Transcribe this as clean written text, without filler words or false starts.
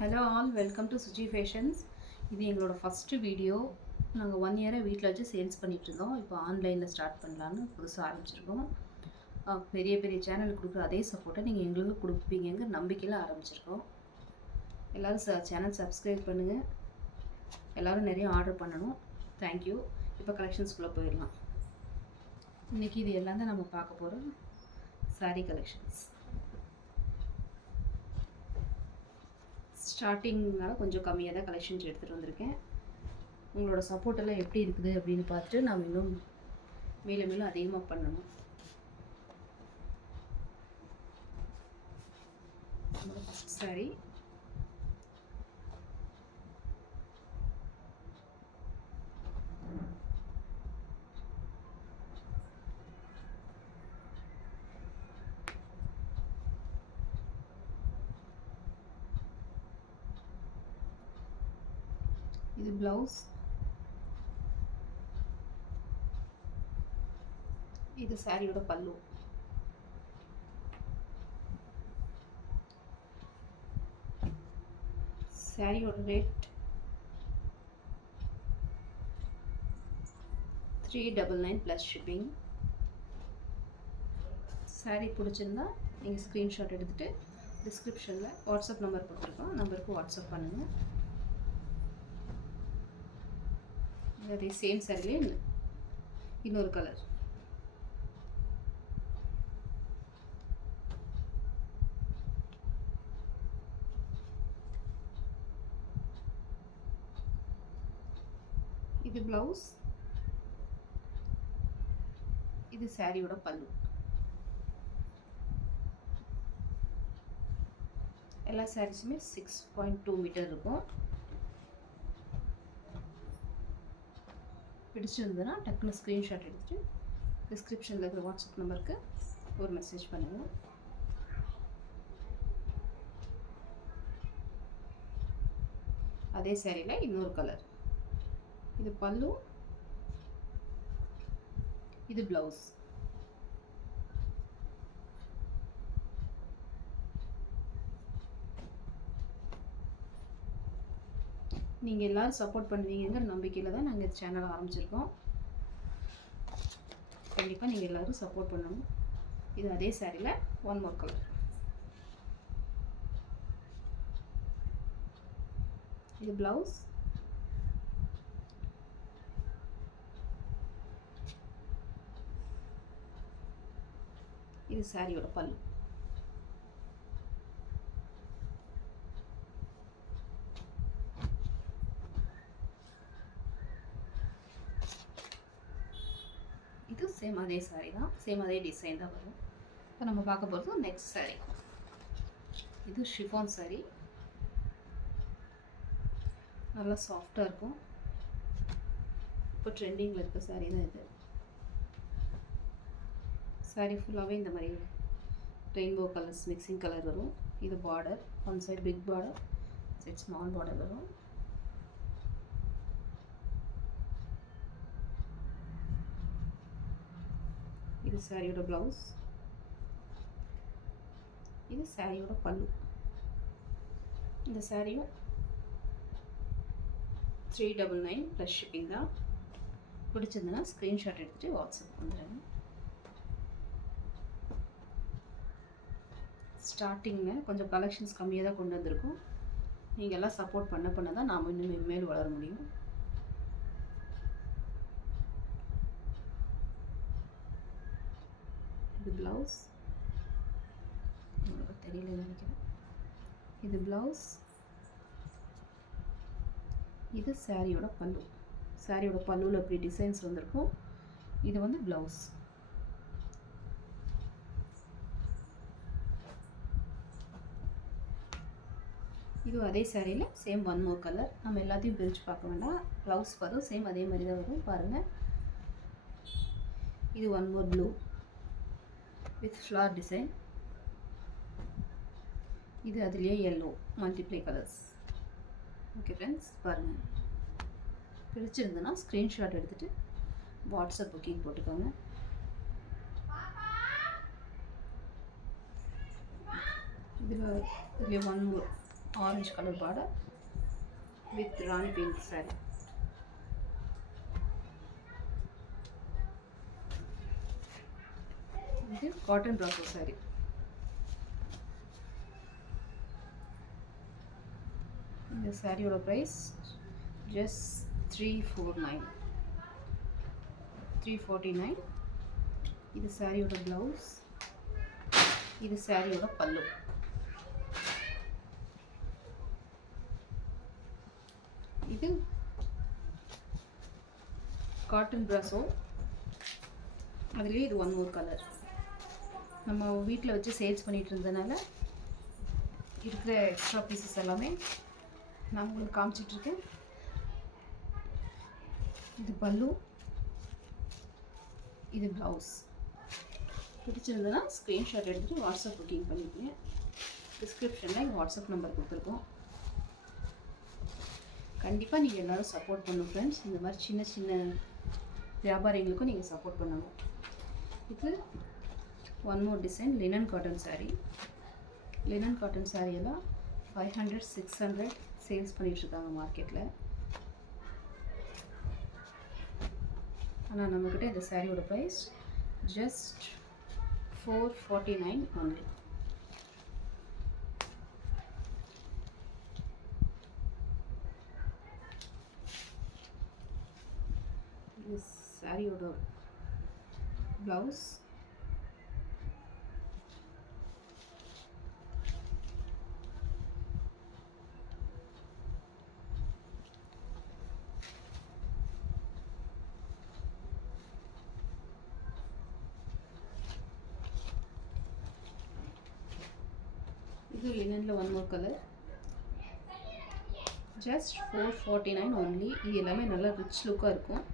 Hello all, welcome to Suji fashions. இது எங்களோட first video. நாங்கள் 1 இயராக வீட்டில் வச்சு சேல்ஸ் பண்ணிகிட்ருந்தோம். இப்போ ஆன்லைனில் ஸ்டார்ட் பண்ணலான்னு புதுசாக ஆரம்பிச்சிருக்கோம். பெரிய பெரிய சேனலுக்கு கொடுக்குற அதே சப்போர்ட்டை நீங்கள் எங்களுக்கு கொடுப்பீங்கிற நம்பிக்கையில் ஆரம்பிச்சிருக்கோம். எல்லோரும் சேனல் சப்ஸ்கிரைப் பண்ணுங்கள். எல்லோரும் நிறைய ஆர்டர் பண்ணணும். தேங்க்யூ. இப்போ கலெக்ஷன்ஸ்குள்ளே போயிடலாம். இன்றைக்கி இது எல்லாம் தான் நம்ம பார்க்க போகிறோம். சாரீ கலெக்ஷன்ஸ். ஸ்டார்டிங்னால கொஞ்சம் கம்மியாக தான் கலெக்ஷன்ஸ் எடுத்துகிட்டு வந்திருக்கேன். உங்களோட சப்போர்ட் எல்லாம் எப்படி இருக்குது அப்படின்னு பார்த்துட்டு நான் இன்னும் மேலும் மேலும் அதிகமாக பண்ணணும். ஃபஸ்ட் சாரி இது ப்ளவுஸ், இது சாரியோட பல்லு. சாரியோட ரேட் 399 ப்ளஸ் ஷிப்பிங். சாரி பிடிச்சிருந்தா நீங்கள் ஸ்க்ரீன்ஷாட் எடுத்துகிட்டு டிஸ்கிரிப்ஷனில் வாட்ஸ்அப் நம்பர் கொடுத்துருக்கோம், நம்பருக்கு வாட்ஸ்அப் பண்ணுங்கள். அதே சேம் சாரிலே இன்னொரு கலர். இது ப்ளவுஸ், இது சாரியோட பல்லு. எல்லா சாரீஸுமே 6.2 மீட்டர் இருக்கும். பிடிச்சிருந்ததுன்னா டக்குன்னு ஸ்க்ரீன்ஷாட் எடுத்துகிட்டு டிஸ்கிரிப்ஷனில் இருக்கிற வாட்ஸ்அப் நம்பருக்கு ஒரு மெசேஜ் பண்ணுங்கள். அதே சாரியில் இன்னொரு கலர். இது பல்லு, இது ப்ளவுஸ். நீங்கள் எல்லோரும் சப்போர்ட் பண்ணுவீங்கிற நம்பிக்கையில் தான் நாங்கள் இந்த சேனலை ஆரம்பிச்சிருக்கோம். கண்டிப்பாக நீங்கள் எல்லோரும் சப்போர்ட் பண்ணணும். இது அதே சாரியில் ஒன் மோர் கலர். இது ப்ளவுஸ், இது சாரியோட பல்லு. இது சேம் அதே சாரி தான், சேம் அதே டிசைன் தான் வரும். இப்போ நம்ம பார்க்க போகிறது நெக்ஸ்ட் சாரி. இது ஷிஃபான் சாரி, நல்லா சாஃப்டாக இருக்கும். இப்போ ட்ரெண்டிங்கில் இருக்க சாரி தான் இது. சாரி ஃபுல்லாகவே இந்த மாதிரி ரெயின்போ கலர்ஸ் மிக்சிங் கலர் வரும். இது border, one side big border, side small border வரும். இது சாரியோட ப்ளவுஸ், இது சாரியோட பல்லு. இந்த சாரியும் 399 ப்ளஸ் ஷிப்பிங் தான். பிடிச்சிருந்ததுன்னா ஸ்க்ரீன்ஷாட் எடுத்துகிட்டு வாட்ஸ்அப் வந்துடுங்க. ஸ்டார்டிங்கில் கொஞ்சம் கலெக்ஷன்ஸ் கம்மியாக தான் கொண்டு வந்திருக்கோம். நீங்கள் எல்லாம் சப்போர்ட் பண்ண தான் நாம் இன்னும் மென்மேலும் வளர முடியும். இது ப்ளவுஸ், உங்களுக்கு தெரியல நினைக்கிறேன். இது ப்ளவுஸ், இது சாரியோட பல்லு. சாரியோட பல்லுவில் எப்படி டிசைன்ஸ் வந்திருக்கும். இது வந்து ப்ளவுஸ். இது அதே சாரியில் சேம் ஒன் மோர் கலர். நம்ம எல்லாத்தையும் பிரித்து பார்க்க வேண்டாம். ப்ளவுஸ் வரும் சேம் அதே மாதிரி தான் வரும். பாருங்கள், இது one more blue with flower design. இது அதுலேயே yellow multiply colours. Okay friends, பாருங்கள். பிடிச்சிருந்ததுன்னா ஸ்க்ரீன்ஷாட் எடுத்துகிட்டு வாட்ஸ்அப் புக்கிங் போட்டுக்கோங்க. இதில் one more orange colour border with Rani pink saree. இது காட்டன் ப்ராசோ saree. இந்த சாரியோட ப்ரைஸ் just 349. இது சாரியோட ப்ளவுஸ், இது சாரியோட பல்லு. இது காட்டன் ப்ராசோ, அதுலேயே இது ஒன் மோர் கலர். நம்ம வீட்டில் வச்சு சேல்ஸ் பண்ணிகிட்டு இருந்ததுனால இருக்கிற எக்ஸ்ட்ரா பீசஸ் எல்லாமே நான் உங்களுக்கு காமிச்சிட்ருக்கேன். இது பல்லு, இது ப்ளவுஸ். பிடிச்சிருந்ததுன்னா ஸ்க்ரீன்ஷாட் எடுத்துகிட்டு வாட்ஸ்அப் புக்கிங் பண்ணிக்கோங்க. டிஸ்கிரிப்ஷனில் எங்கள் வாட்ஸ்அப் நம்பர் கொடுத்துருக்கோம். கண்டிப்பாக நீங்கள் எல்லோரும் சப்போர்ட் பண்ணணும் ஃப்ரெண்ட்ஸ். இந்த மாதிரி சின்ன சின்ன வியாபாரிகளுக்கும் நீங்கள் சப்போர்ட் பண்ணணும். இது ஒன் மோர் design linen cotton saree. Linen cotton saree எல்லாம் 500 600 சேல்ஸ் பண்ணிகிட்ருக்காங்க மார்க்கெட்டில். ஆனால் நம்மக்கிட்ட இந்த சாரியோட ப்ரைஸ் just 449 only. இது சாரியோட ப்ளவுஸ், இது லினனில் one more colour. just 449 only. இது எல்லாமே நல்லா ரிச் லுக்காக இருக்கும்.